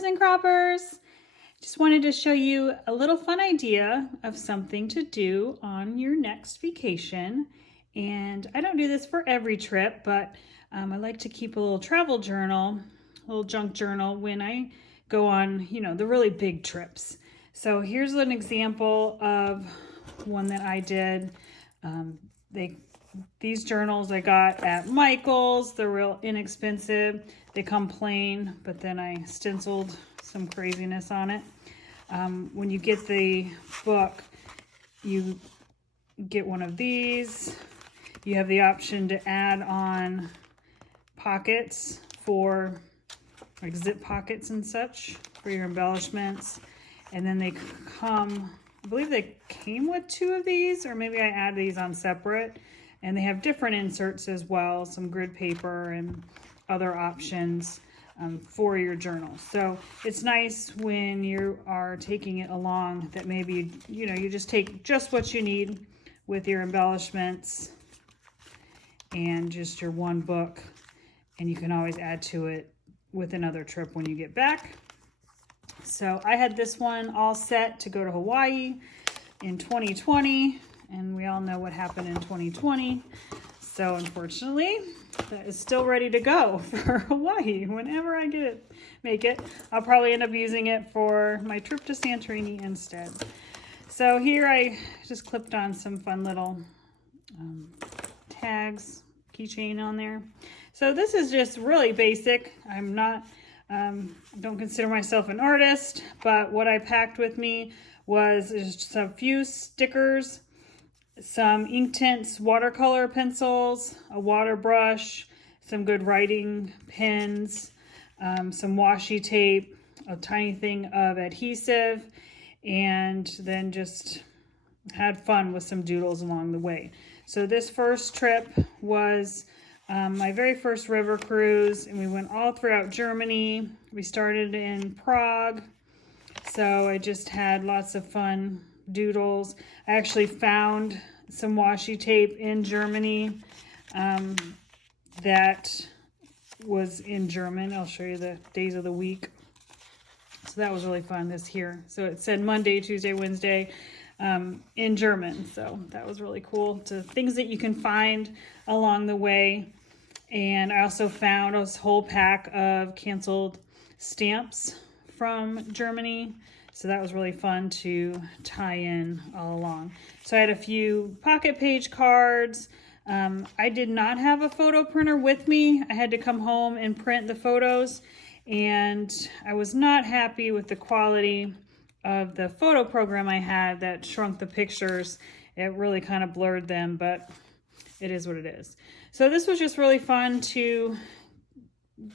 Hoppers and Croppers! Just wanted to show you a little fun idea of something to do on your next vacation. And I don't do this for every trip, but I like to keep a little travel journal, a little junk journal when I go on, the really big trips. So here's an example of one that I did. These journals I got at Michael's. They're real inexpensive. They come plain, but then I stenciled some craziness on it. When you get the book, you get one of these. You have the option to add on pockets for like zip pockets and such for your embellishments. And then they come, I believe they came with 2 of these, or maybe I add these on separate. And they have different inserts as well, some grid paper and other options for your journal. So it's nice when you are taking it along that maybe, you just take just what you need with your embellishments and just your one book, and you can always add to it with another trip when you get back. So I had this one all set to go to Hawaii in 2020. And we all know what happened in 2020. So unfortunately, that is still ready to go for Hawaii. Whenever I make it, I'll probably end up using it for my trip to Santorini instead. So here I just clipped on some fun little tags, keychain on there. So this is just really basic. I'm not, don't consider myself an artist, but what I packed with me was just a few stickers, some Inktense watercolor pencils, a water brush, some good writing pens, some washi tape, a tiny thing of adhesive, and then just had fun with some doodles along the way. So this first trip was my very first river cruise, and we went all throughout Germany. We started in Prague, so I just had lots of fun doodles. I actually found some washi tape in Germany that was in German. I'll show you the days of the week. So that was really fun this here. So it said Monday, Tuesday, Wednesday in German. So that was really cool. To things that you can find along the way. And I also found a whole pack of canceled stamps from Germany. So that was really fun to tie in all along. So I had a few pocket page cards. I did not have a photo printer with me. I had to come home and print the photos, and I was not happy with the quality of the photo program I had that shrunk the pictures. It really kind of blurred them, but it is what it is. So this was just really fun to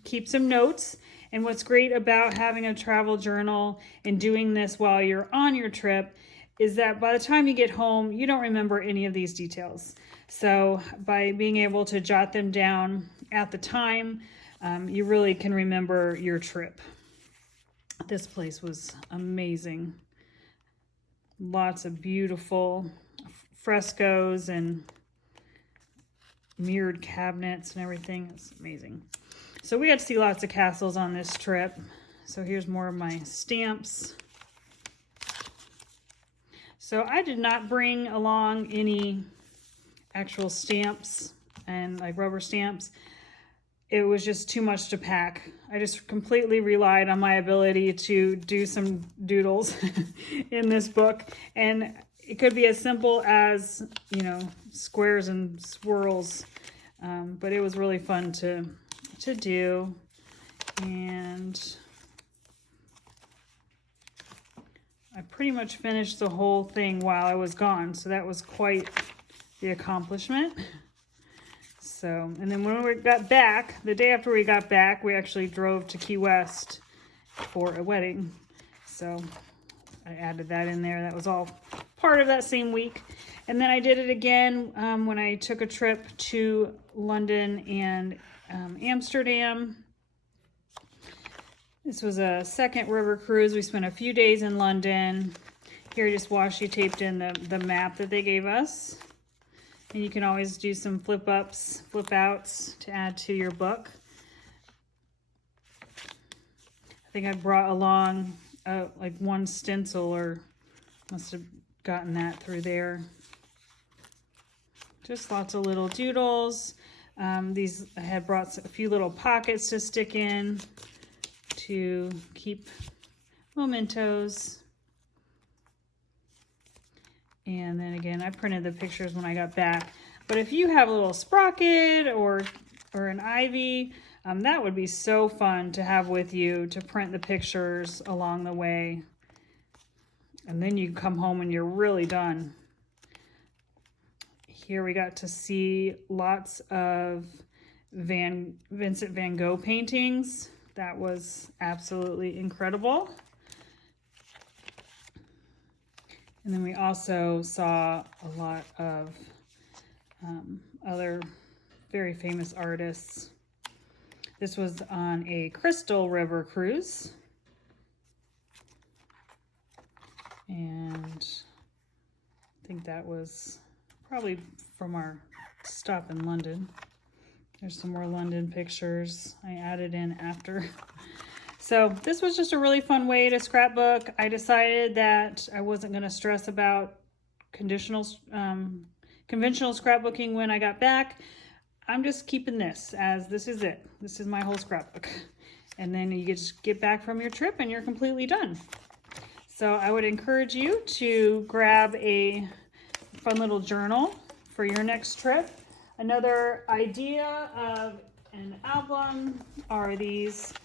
keep some notes. And what's great about having a travel journal and doing this while you're on your trip is that by the time you get home, you don't remember any of these details. So by being able to jot them down at the time, you really can remember your trip. This place was amazing. Lots of beautiful frescoes and mirrored cabinets and everything. It's amazing. So we got to see lots of castles on this trip. So here's more of my stamps. So I did not bring along any actual stamps and like rubber stamps. It was just too much to pack. I just completely relied on my ability to do some doodles in this book. And it could be as simple as, squares and swirls. But it was really fun to do. And I pretty much finished the whole thing while I was gone, so that was quite the accomplishment. So, and then when we got back, the day after we got back, we actually drove to Key West for a wedding. So I added that in there. That was all part of that same week. And then I did it again when I took a trip to London and Amsterdam. This was a second river cruise. We spent a few days in London. Here I just washi taped in the map that they gave us. And you can always do some flip ups, flip outs to add to your book. think I brought along like one stencil, or must have gotten that through there. Just lots of little doodles. These, I had brought a few little pockets to stick in to keep mementos. And then again, I printed the pictures when I got back. But if you have a little sprocket or an ivy, that would be so fun to have with you to print the pictures along the way. And then you come home and you're really done. Here we got to see lots of Vincent van Gogh paintings. That was absolutely incredible. And then we also saw a lot of other very famous artists. This was on a Crystal River cruise. And I think that was probably from our stop in London. There's some more London pictures I added in after. So this was just a really fun way to scrapbook. I decided that I wasn't going to stress about conventional scrapbooking when I got back. I'm just keeping this as this is it. This is my whole scrapbook. And then you just get back from your trip and you're completely done. So I would encourage you to grab a fun little journal for your next trip. Another idea of an album are these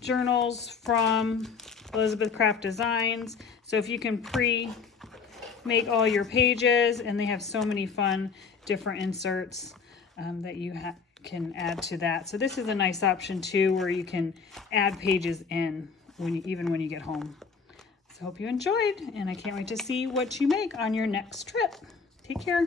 journals from Elizabeth Craft Designs. So if you can pre-make all your pages, and they have so many fun different inserts that you can add to that. So this is a nice option too, where you can add pages in even when you get home. So hope you enjoyed, and I can't wait to see what you make on your next trip. Take care.